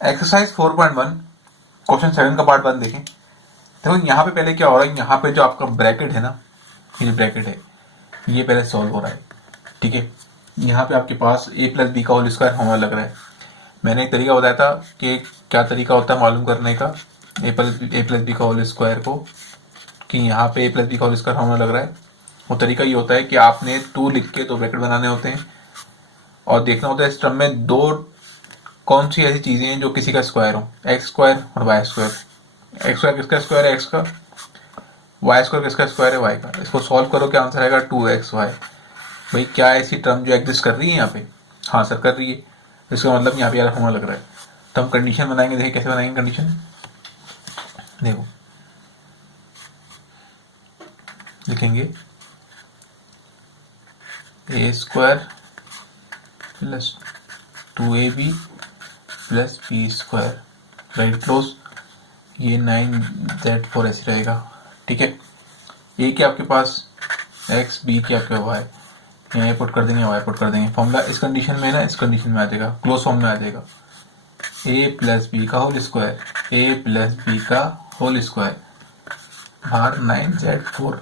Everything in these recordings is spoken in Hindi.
एक्सरसाइज 4.1 क्वेश्चन 7 का पार्ट 1 देखें। देखो यहाँ पे पहले क्या हो रहा है, यहाँ पे जो आपका ब्रैकेट है ना, ये जो ब्रैकेट है ये पहले सॉल्व हो रहा है, ठीक है। यहाँ पे आपके पास a प्लस बी का होल स्क्वायर फॉर्मूला लग रहा है। मैंने एक तरीका बताया था कि क्या तरीका होता है मालूम करने का ए प्लस बी का होल स्क्वायर को, कि यहाँ पे a प्लस बी का होल स्क्वायर फॉर्मूला लग रहा है। वो तरीका ये होता है कि आपने 2 लिख के 2 ब्रैकेट बनाने होते हैं और देखना होता है इस टर्म में दो कौन सी ऐसी चीजें हैं जो किसी का स्क्वायर हो, एक्स स्क्वायर और वाई स्क्वायर। एक्स स्क्वायर किसका स्क्वायर है, एक्स का। वाई स्क्वायर किसका स्क्वायर है, वाई का। इसको सॉल्व करो, क्या आंसर आएगा, 2xy। भाई क्या ऐसी टर्म जो एग्जिस्ट कर रही है यहाँ पे, हाँ सर कर रही है, इसका मतलब यहाँ पे यार फॉर्मूला लग रहा है। तो हम कंडीशन बनाएंगे, देखिए कैसे बनाएंगे कंडीशन। देखो लिखेंगे A square plus 2ab plus B square right close, ये 9z4 ऐसे रहेगा, ठीक है। ए के आपके पास x, बी के आपके y, यहाँ पुट कर देंगे, y पुट कर देंगे। फॉर्मूला इस कंडीशन में है ना, इस कंडीशन में आ जाएगा, क्लोज फॉर्म में आ जाएगा। a प्लस बी का whole square, a plus b का होल स्क्वायर बाहर 9z4।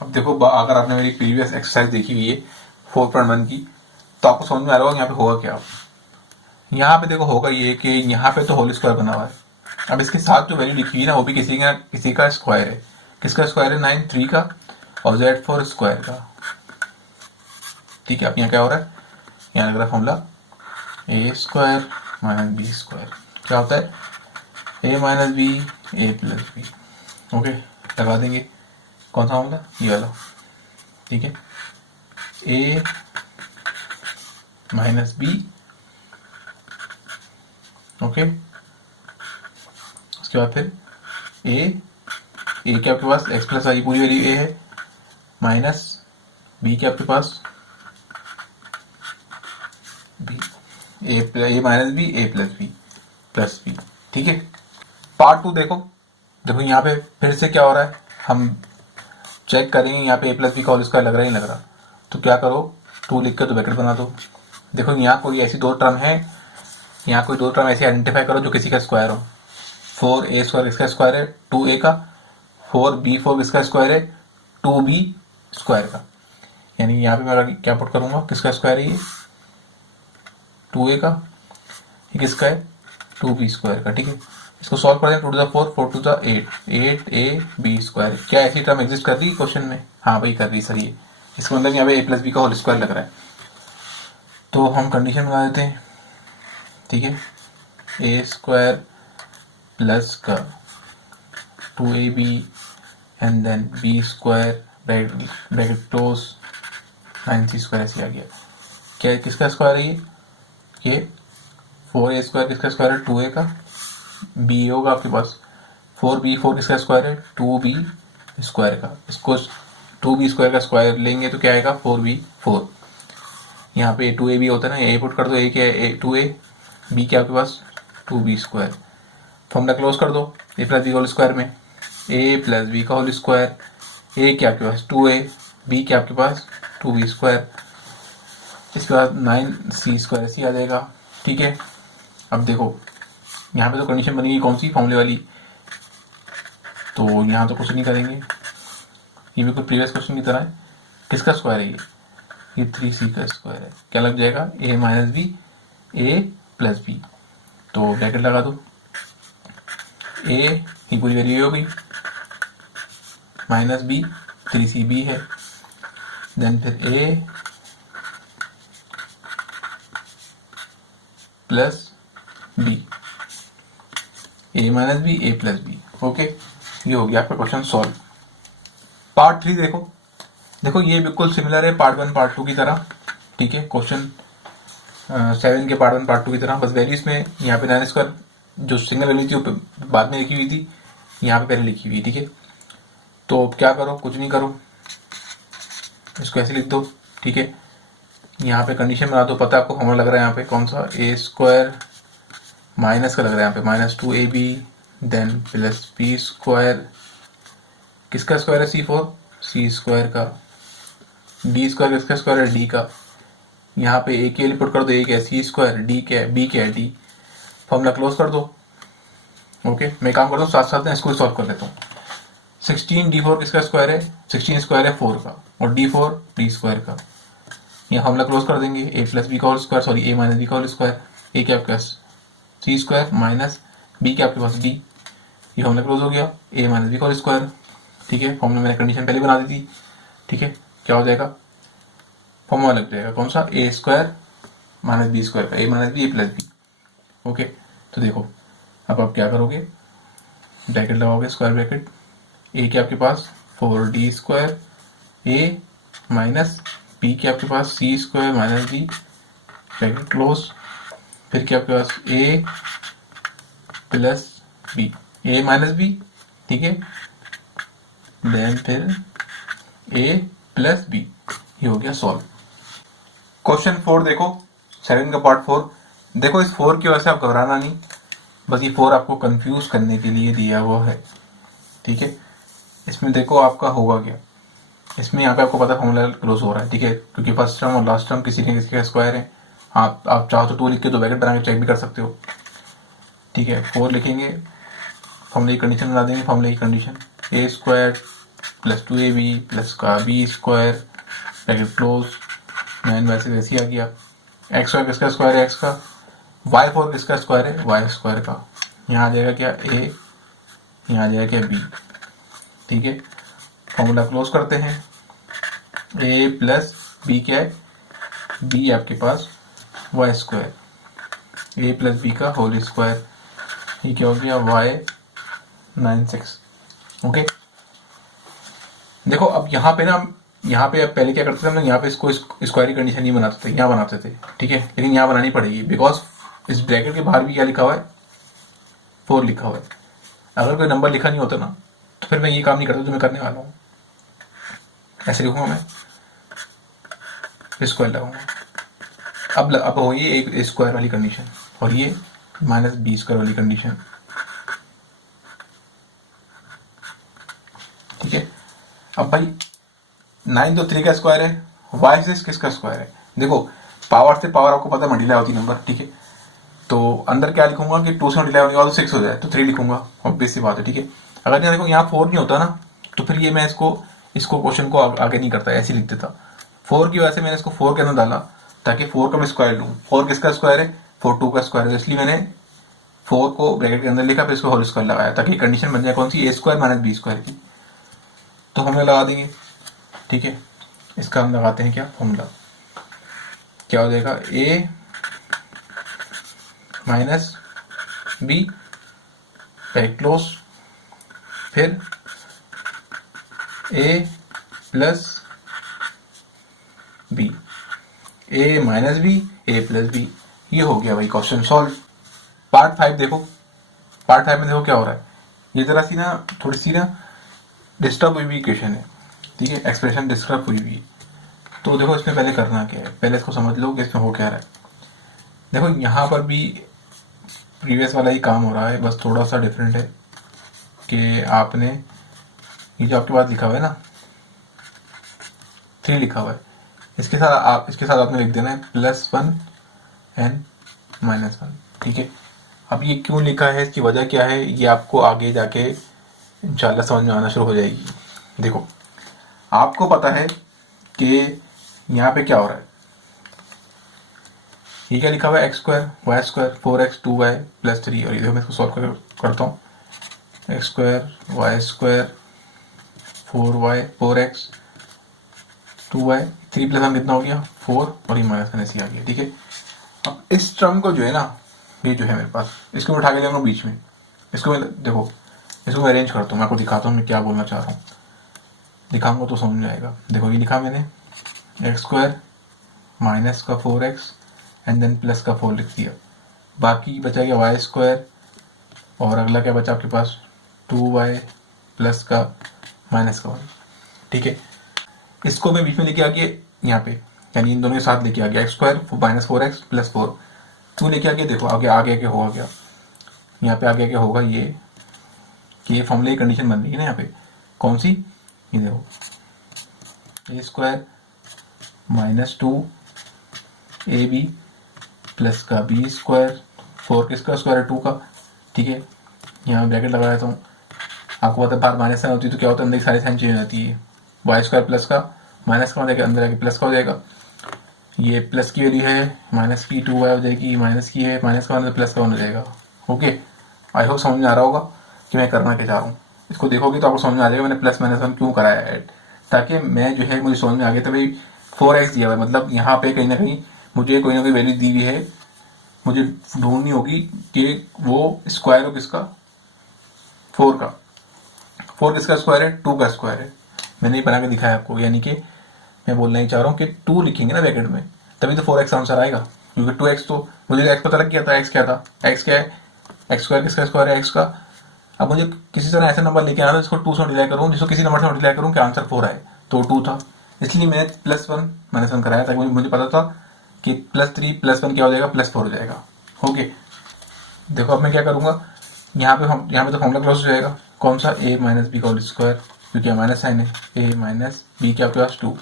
अब देखो अगर आपने मेरी प्रीवियस एक्सरसाइज देखी हुई है 4.1 की, तो आपको समझ में आ रहा होगा यहाँ पे होगा क्या। यहाँ पे देखो होगा ये कि यहाँ पे तो होल स्क्वायर बना हुआ है, अब इसके साथ जो वैल्यू लिखी है ना वो भी किसी का स्क्वायर है। किसका स्क्वायर है, 9 3 का और z4 स्क्वायर का, ठीक है। अब यहाँ क्या हो रहा है, यहाँ लग रहा है फॉर्मूला ए स्क्वायर माइनस बी स्क्वायर, क्या होता है ए माइनस बी ए प्लस बी, ओके। लगा देंगे कौन सा फॉर्मूला, ये वाला, ठीक है। ए माइनस बी, ओके। उसके बाद फिर ए के आपके पास एक्स प्लस वाई पूरी वैल्यू ए है, माइनस बी के आपके पास बी, ए माइनस बी ए प्लस बी, ठीक है। पार्ट 2 देखो, देखो यहाँ पे फिर से क्या हो रहा है, हम चेक करेंगे यहाँ पे ए प्लस बी का होल स्क्वायर लग रहा है, नहीं लग रहा। तो क्या करो, 2 लिख के तो ब्रैकेट बना दो। देखो यहाँ कोई ऐसी 2 टर्म है, यहाँ कोई 2 टर्म ऐसी आइडेंटिफाई करो जो किसी का स्क्वायर हो। 4a स्क्वायर किसका स्क्वायर है, 2a का। 4b4 किसका स्क्वायर है, 2b स्क्वायर का। यानी यहाँ पे मैं क्या पुट करूंगा, किसका स्क्वायर है ये, 2a का। ये किसका है, 2b स्क्वायर का, ठीक है। इसको सॉल्व कर दें, 2 to the 4 4 to the 8 8ab square. क्या ऐसी टर्म एग्जिस्ट कर रही है क्वेश्चन में, हाँ भाई कर रही सर ये। इसका मतलब यहाँ पे a प्लस बी का होल स्क्वायर लग रहा है। तो हम कंडीशन बना देते हैं, ठीक है। ए स्क्वायर प्लस का 2ab and then b square bracket close 9c square ऐसे आ गया। क्या किसका स्क्वायर है ये 4a स्क्वायर किसका स्क्वायर है, 2a का। b होगा आपके पास 4b4 किसका स्क्वायर है, 2b स्क्वायर का। इसको 2b स्क्वायर का स्क्वायर लेंगे तो क्या आएगा, 4b4। यहाँ पे 2ab होता है ना, ए पुट कर दो, ए क्या है 2a, b क्या आपके पास 2b स्क्वायर। फॉर्मूला क्लोज कर दो, ए प्लस बी होल स्क्वायर में ए प्लस बी का होल स्क्वायर, ए क्या आपके पास 2a, बी क्या आपके पास 2b स्क्वायर। इसके बाद 9c स्क्वायर ऐसी आ जाएगा, ठीक है। अब देखो यहाँ पे तो कंडीशन बनेगी कौन सी, फॉर्मूले वाली। तो यहाँ तो कुछ नहीं करेंगे, ये बिल्कुल प्रीवियस क्वेश्चन की तरह है। किसका स्क्वायर है ये 3c का स्क्वायर है। क्या लग जाएगा, a minus B A plus b. तो ब्रैकेट लगा दो, a की पूरी वैल्यू हो गई, माइनस बी 3cb है, देन फिर a plus B, A minus B A plus B, okay. ये हो गया आपका क्वेश्चन सॉल्व। पार्ट 3 देखो, देखो ये बिल्कुल सिमिलर है पार्ट 1 पार्ट 2 की तरह, ठीक है। क्वेश्चन 7 के पार्ट 1 पार्ट 2 की तरह, बस वैल्यूज में यहाँ पे 9 स्क्वायर जो सिंगल वैल्यू थी वो बाद में लिखी हुई थी, यहाँ पे पहले लिखी हुई, ठीक है। तो क्या करो, कुछ नहीं करो, इसको ऐसे लिख दो, ठीक है। यहाँ पे कंडीशन बना दो, पता आपको फॉर्मूला लग रहा है यहाँ पे कौन सा, ए स्क्वायर माइनस का लग रहा है यहाँ पे, minus 2ab then plus B square. किसका स्क्वायर है, c स्क्वायर का। बी स्क्वायर किसका स्क्वायर है, d का। यहाँ पे ए के लिए पुट कर दो, ए क्या है c स्क्वायर, डी क्या है, बी क्या है d। फॉर्मूला क्लोज कर दो। ओके, मैं काम करता हूँ साथ साथ में इसको सॉल्व कर लेता हूँ। 16 d4 किसका स्क्वायर है? 16 स्क्वायर है 4 का, और d4 d स्क्वायर का। यहाँ फॉर्मूला क्लोज कर देंगे, a प्लस बी का whole square, sorry a minus b का होल स्क्वायर, a क्या आपके पास c स्क्वायर माइनस b क्या आपके पास d, ये फॉर्मूला क्लोज हो गया, a माइनस बी का होल स्क्वायर। ठीक है, फॉर्मूला मैंने कंडीशन पहले बना दी थी। ठीक है, क्या हो जाएगा? फॉर्मूला लग जाएगा कौन सा? a square minus b square का, a minus b a plus B. Okay, तो देखो अब आप क्या करोगे, ब्रैकेट लगाओगे, स्क्वायर ब्रैकेट, a क्या आपके पास 4d square, a minus b क्या आपके पास c square minus b, bracket close, फिर क्या आपके पास a plus b, a minus b। ठीक है, देन फिर a प्लस b, ये हो गया सॉल्व। क्वेश्चन 4 देखो, सेकंड का पार्ट 4। देखो इस 4 की वजह से आप घबराना नहीं, बस ये 4 आपको कंफ्यूज करने के लिए दिया हुआ है। ठीक है, इसमें देखो आपका होगा क्या, इसमें यहाँ पे आपको पता फॉर्मूला क्लोज हो रहा है। ठीक है, क्योंकि फर्स्ट टर्म और लास्ट टर्म किसी न किसी का स्क्वायर है। आप चाहो तो 2 लिख के 2 ब्रैकेट बना के चेक भी कर सकते हो। ठीक है, 4 लिखेंगे, फॉर्मूले की कंडीशन बना देंगे, फॉर्मूले की condition a square plus 2ab plus का b स्क्वायर, ब्रैकेट क्लोज, 9 वैसे वैसे आ गया। x स्क्वायर किसका स्क्वायर है? x का। y4 किसका स्क्वायर है? y स्क्वायर का। यहाँ आ जाएगा क्या? a, यहाँ आ जाएगा क्या? b। ठीक है, फॉर्मूला क्लोज करते हैं, a प्लस बी क्या है? b आपके पास y square, a plus b का होल स्क्वायर, ये क्या हो गया? y 96। ओके, देखो अब यहाँ पे ना, यहाँ पे अब पहले क्या करते थे हम लोग, यहाँ पे इसको स्क्वायर की कंडीशन नहीं बनाते थे, यहाँ बनाते थे। ठीक है, लेकिन यहाँ बनानी पड़ेगी, बिकॉज इस ब्रैकेट के बाहर भी क्या लिखा हुआ है? 4 लिखा हुआ है। अगर कोई नंबर लिखा नहीं होता ना, तो फिर मैं ये काम नहीं करता जो मैं करने वाला हूँ। ऐसे लिखूंगा मैं, स्क्वायर लगाऊंगा। अब हो ये एक स्क्वायर वाली कंडीशन, और ये माइनस बी स्क्वायर वाली कंडीशन। ठीक है, अब भाई 9 तो 3 का स्क्वायर है, y6 किसका स्क्वायर है? देखो पावर से पावर आपको पता है मल्टीप्लाई होती नंबर। ठीक है, तो अंदर क्या लिखूंगा कि 2 से मल्टीप्लाई होने के बाद 6 हो जाए तो 3 लिखूंगा, ऑब्वियस सी बात है। ठीक है, अगर यहाँ देखो यहाँ 4 नहीं होता ना, तो फिर ये मैं इसको क्वेश्चन को आगे नहीं करता, ऐसे लिख देता। 4 की वजह से मैंने इसको 4 के अंदर डाला, ताकि 4 का मैं स्क्वायर लूँ। 4 किसका स्क्वायर है? 4 2 का स्क्वायर है, इसलिए मैंने 4 को ब्रैकेट के अंदर लिखा, फिर इसको होल स्क्वायर लगाया, ताकि कंडीशन बन जाए कौन सी? a square minus b square की। तो हमें लगा देंगे। ठीक है, इसका हम लगाते हैं क्या फॉर्मूला, क्या हो जाएगा? a minus b, bracket close, फिर a plus b, a minus b, a plus b, ये हो गया भाई क्वेश्चन सॉल्व। पार्ट 5 देखो, पार्ट 5 में देखो क्या हो रहा है। ये जरा सी ना, थोड़ी सी ना डिस्टर्ब हुई हुई इक्वेशन है। ठीक है, एक्सप्रेशन डिस्टर्ब हुई हुई। तो देखो इसमें पहले करना क्या है, पहले इसको समझ लो कि इसमें हो क्या रहा है। देखो यहाँ पर भी प्रीवियस वाला ही काम हो रहा है, बस थोड़ा सा डिफरेंट है कि आपने ये जो आपके पास लिखा हुआ है ना 3 लिखा हुआ है, इसके साथ आपने लिख देना है +1 एन -1। ठीक है, अब ये क्यों लिखा है, इसकी वजह क्या है, ये आपको आगे जाके इंशाल्लाह समझ में आना शुरू हो जाएगी। देखो आपको पता है कि यहाँ पे क्या हो रहा है, ये क्या लिखा हुआ है? x square Y square 4x 2y + 3, और ये मैं इसको सॉल्व करता हूँ। x square Y square 4y 4x 2y 3 + 1 कितना हो गया? 4, और ये माइनस करने से आ गया। ठीक है, अब इस टर्म को जो है ना, ये जो है मेरे पास, इसको उठा के देखो बीच में, इसको देखो, इसको अरेंज करता हूँ, मैं आपको दिखाता हूँ मैं क्या बोलना चाह रहा हूँ, दिखाऊंगा तो समझ में आएगा। देखो ये लिखा मैंने x स्क्वायर माइनस का 4x एंड देन प्लस का 4 लिख दिया, बाकी बचा गया वाई स्क्वायर, और अगला क्या बचा आपके पास? 2y प्लस का माइनस का 1। ठीक है, इसको मैं बीच में लेके आ गया यहाँ पे, यानी इन दोनों के साथ लेके आ गया, x square minus 4x plus 4, क्यों लेके आ गया? देखो आगे क्या होगा, क्या यहाँ पे आगे क्या होगा, ये कि ये फॉर्मूले की कंडीशन बन रही है ना यहाँ पे, कौन सी? ये देखो a square minus 2ab plus का b स्क्वायर 4 किसका स्क्वायर है, 2 का, ठीक है। यहाँ ब्रैकेट लगा देता हूँ, आपको पता है बाहर माइनस साइन होती है तो क्या होता है, अंदर की सारी साइन चेंज हो जाती है। वाई स्क्वायर प्लस का माइनस का हो जाएगा, अंदर आके प्लस का हो जाएगा। ये प्लस की वैल्यू है, माइनस की 2y हो जाएगी, माइनस की है, माइनस का मतलब प्लस का हो जाएगा। ओके, आई होप समझ में आ रहा होगा कि मैं करना क्या चाह रहा हूँ। इसको देखोगे तो आपको समझ में आ जाएगा मैंने प्लस माइनस वन क्यों कराया है, ताकि मैं जो है मुझे समझ में आ गया। तो भाई 4x दिया हुआ है, मतलब यहाँ पे कहीं ना कहीं मुझे कोई ना कोई वैल्यू दी हुई है, मुझे ढूंढनी होगी कि वो स्क्वायर हो किसका, 4 का। 4 किसका स्क्वायर है, 2 का स्क्वायर है। मैंने ये बना के दिखाया आपको, यानी कि मैं बोलना ही चाह रहा हूँ कि 2 लिखेंगे ना ब्रैकेट में, तभी तो 4x आंसर आएगा, क्योंकि 2x तो मुझे x पता लग गया था। x क्या था, x क्या है, एक्स स्क्वायर किसका स्क्वायर है, x का। अब मुझे किसी तरह ऐसा नंबर लेके आना था जिसको 2 से मल्टीप्लाई करूँ, जिसको किसी नंबर से मल्टीप्लाई करूँ कि आंसर 4 आए, तो 2 था, इसलिए मैंने +1 -1 कराया, ताकि मुझे पता था कि +3 +1 क्या हो जाएगा, +4 हो जाएगा। ओके, देखो अब मैं क्या करूँगा, यहाँ पे तो फॉर्मूला क्लोज हो जाएगा, कौन सा, a माइनस बी का होल स्क्वायर, क्योंकि माइनस साइन है, a माइनस बी के आपके पास 2,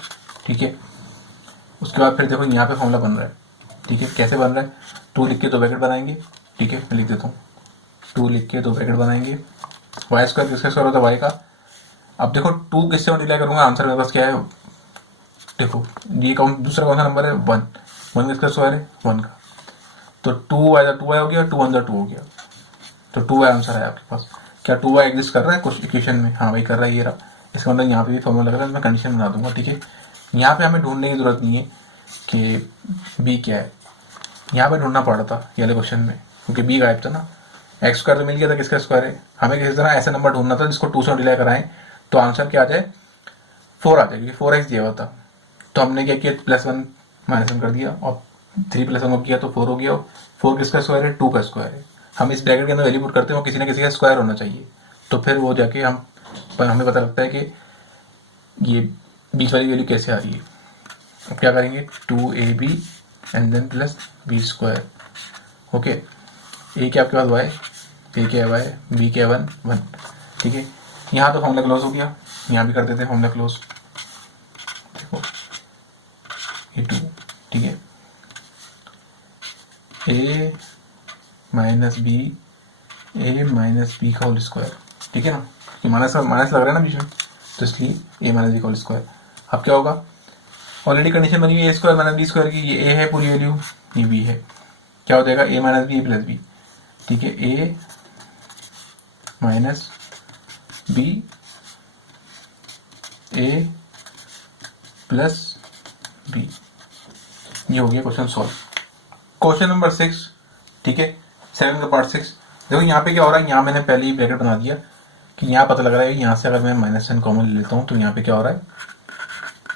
ठीक है। उसके बाद फिर देखो यहाँ पे फॉर्मूला बन रहा है, ठीक है। कैसे बन रहा है, 2 लिख के 2 ब्रैकेट बनाएंगे, ठीक है, मैं लिख देता हूँ, 2 लिख के 2 ब्रैकेट बनाएंगे। वाई स्क्वायर किसका स्क्वायर होता है, वाई का। अब देखो 2 किससे मल्टीप्लाई करूंगा, आंसर मेरे पास क्या है, देखो ये दूसरा कौन सा नंबर है, 1 किसका स्क्वायर है, 1 का। तो 2y हो गया, 2 × 2 हो गया, तो 2y आंसर है आपके पास। क्या 2y एग्जिस्ट कर रहा है कुछ इक्वेशन में, हाँ भाई कर रहा है, ये रहा। इसका मतलब यहाँ पे भी फॉर्मूला लग रहा है, मैं कंडीशन बना दूंगा, ठीक है। यहाँ पे हमें ढूंढने की जरूरत नहीं है कि b क्या है, यहाँ पे ढूंढना पड़ा था ये वाले क्वेश्चन में, क्योंकि b गायब था ना। एक्स स्क्वायर तो मिल गया था, किसका स्क्वायर है, हमें किसी तरह ऐसा नंबर ढूंढना था जिसको 2 से मल्टीप्लाई कराएं तो आंसर क्या आ जाए, 4 आ जाए, क्योंकि 4x दिया हुआ था। तो हमने क्या किया, +1 -1 कर दिया, और 3 + 1 को किया तो 4 हो गया। 4 किसका स्क्वायर है, 2 का स्क्वायर है। हम इस ब्रैकेट के अंदर वैल्यू पुट करते हैं, किसी ना किसी का स्क्वायर होना चाहिए, तो फिर वो जाके हमें पता लगता है कि ये बीच वाली वैल्यू कैसे आ रही है। अब क्या करेंगे, 2ab and then +b²। Okay, ए क्या आपके पास y, ए क्या है y, b क्या है 1, ठीक है। यहाँ तो फॉर्मूला क्लोज हो गया, यहाँ भी कर देते हैं फॉर्मूला क्लोज, देखो ये 2, ठीक है। a माइनस बी का होल स्क्वायर, ठीक है ना, कि माइनस लग रहा है ना बीच में, तो इसलिए a माइनस बी का होल स्क्वायर। अब क्या होगा, ऑलरेडी कंडीशन बनी है a² माइनस b² की, ये a है पूरी वैल्यू, ये b है, क्या हो जाएगा, a माइनस बी +b, ठीक है। a minus b, a plus b, ये हो गया क्वेश्चन सॉल्व। क्वेश्चन नंबर 6, ठीक है, 7 का पार्ट 6। देखो यहाँ पे क्या हो रहा है, यहाँ मैंने पहले ही ब्रैकेट बना दिया कि यहाँ पता लग रहा है यहाँ से अगर मैं -साइन कॉमन ले लेता हूँ तो यहाँ पे क्या हो रहा है,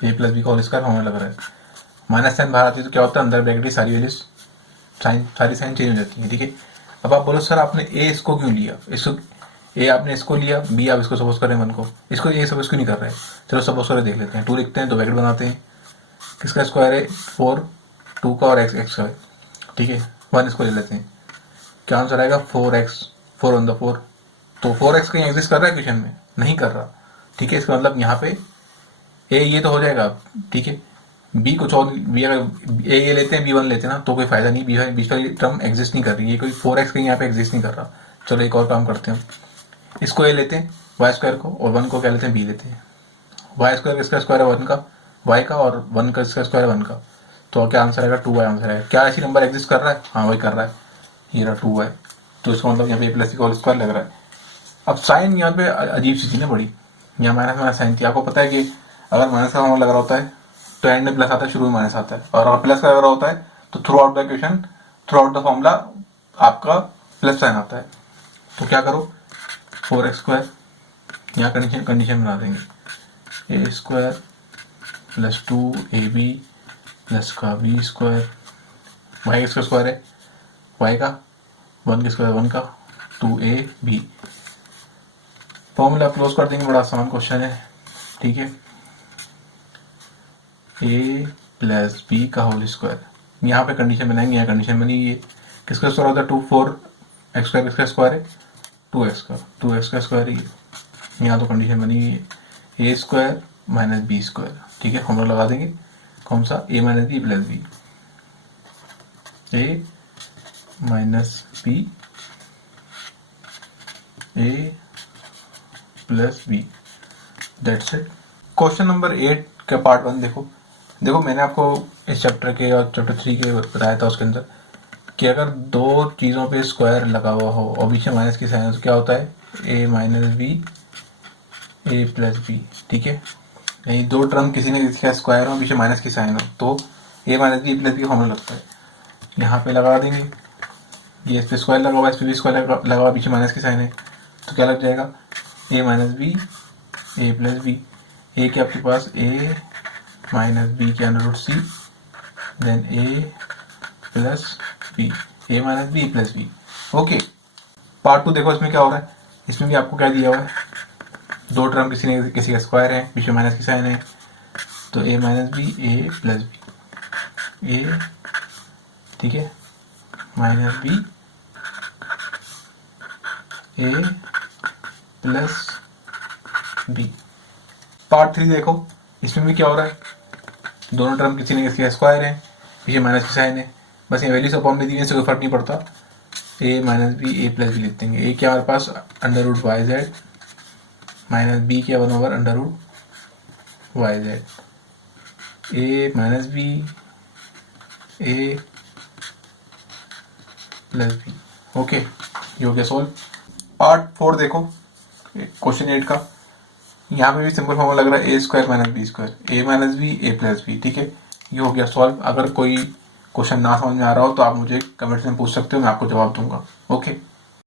a + b का होल स्क्वायर होने लग रहा है। माइनस साइन बाहर आती है तो क्या होता है, अंदर ब्रैकेट की सारी वैल्यूज सारी साइन चेंज हो जाती है, ठीक है। अब आप बोलो सर आपने a इसको क्यों लिया, इसको a आपने इसको लिया, b आप इसको सपोज करें 1 को, इसको a सपोज क्यों नहीं कर रहे हैं, चलो सपोज करें देख लेते हैं। 2 लिखते हैं, 2 ब्रैकेट बनाते हैं, किसका स्क्वायर है, 4, 2 का और x का, ठीक है। 1 इसको ले लेते हैं, क्या आंसर आएगा, 4x, 4 × 4। तो 4x कहीं एग्जिस्ट कर रहा है क्वेश्चन में, नहीं कर रहा, ठीक है। इसका मतलब यहाँ पे a ये तो हो जाएगा, ठीक है। b कुछ और, b अगर a ये लेते हैं, b1 लेते हैं ना, तो कोई फायदा नहीं, बीच वाली टर्म एग्जिस्ट नहीं कर रही है, कोई 4x कहीं यहाँ पे एग्जिस्ट नहीं कर रहा। चलो एक और काम करते हैं, इसको a लेते हैं y² को, और 1 को क्या लेते हैं, b लेते हैं। y² किसका स्क्वायर है, 1 का, y का, और 1 का इसका स्क्वायर है 1 का, तो क्या आंसर आएगा, 2y आंसर आएगा। क्या ऐसी नंबर एग्जिस्ट कर रहा है, हाँ वही कर रहा है, ये रहा 2y, तो इसका मतलब यहाँ पे a + b का होल स्क्वायर लग रहा है। अब साइन यहाँ पे अजीब सी थी ना बड़ी, यहाँ माइनस साइन थी। आपको पता है कि अगर माइनस का फॉर्मूला लग रहा होता है तो एंड में प्लस आता है, शुरू में माइनस आता है, और अगर प्लस का लग रहा होता है तो through out the equation, through out the formula आपका प्लस साइन आता है। तो क्या करो, 4x², यहाँ कंडीशन बना देंगे, a² + 2ab प्लस का b², y किसका स्क्वायर है, y का, 1 किसका, 1 का, 2ab। फॉर्मूला क्लोज कर देंगे, बड़ा आसान क्वेश्चन है, ठीक है। a + b का होल स्क्वायर, यहाँ पे कंडीशन बनाएंगे, यहाँ कंडीशन बनी है, किसका स्क्वायर होता है, 2 4x² किसका स्क्वायर है, 2x का, 2x का स्क्वायर ही, यहाँ तो कंडीशन बनी है a² - b², ठीक है। फॉर्मूला लगा देंगे, कौन सा, a - b + b, a minus B A plus b, that's it. Question number 8 का पार्ट 1 देखो मैंने आपको इस चैप्टर के और चैप्टर 3 के बताया था उसके अंदर कि अगर दो चीज़ों पे स्क्वायर लगा हुआ हो और बीच में माइनस की साइन हो तो क्या होता है, ए माइनस बी ए प्लस बी, ठीक है। नहीं, दो टर्म किसी ने किसी का स्क्वायर हो, पीछे माइनस की साइन हो तो ए माइनस बी प्लस बी का फॉर्मूला लगता है। यहाँ पे लगा देंगे, ये इस पे स्क्वायर लगा हुआ, इस पे भी स्क्वायर लगा हुआ, पीछे माइनस की साइन है तो क्या लग जाएगा, A minus B A plus B. A के आपके पास ए माइनस बी के under root C, then A plus B, A minus B plus B. Okay, part 2 देखो इसमें क्या हो रहा है। इसमें भी आपको क्या दिया हुआ है, दो टर्म किसी का स्क्वायर है, पीछे माइनस की साइन है तो ए माइनस बी ए प्लस बी, ए ठीक है माइनस बी ए प्लस बी। पार्ट 3 देखो, इसमें भी क्या हो रहा है, दोनों टर्म किसी न किसी का स्क्वायर है, पीछे माइनस की साइन है, बस ये वैल्यू सब फॉर्म में दी है, कोई फर्क नहीं पड़ता। A minus B A plus B लिख देंगे। ए क्या हमारे पास under root Y Z minus B क्या 1 over under root Y Z, A minus B A plus B. Okay, ये हो गया सॉल्व। पार्ट 4 देखो क्वेश्चन 8 का, यहाँ पे भी सिंपल फॉर्मूला लग रहा है ए स्क्वायर माइनस बी स्क्वायर, ए माइनस बी ए प्लस बी, ठीक है। ये हो गया सॉल्व। अगर कोई क्वेश्चन ना समझ में आ रहा हो तो आप मुझे कमेंट्स में पूछ सकते हो, मैं आपको जवाब दूंगा। ओके।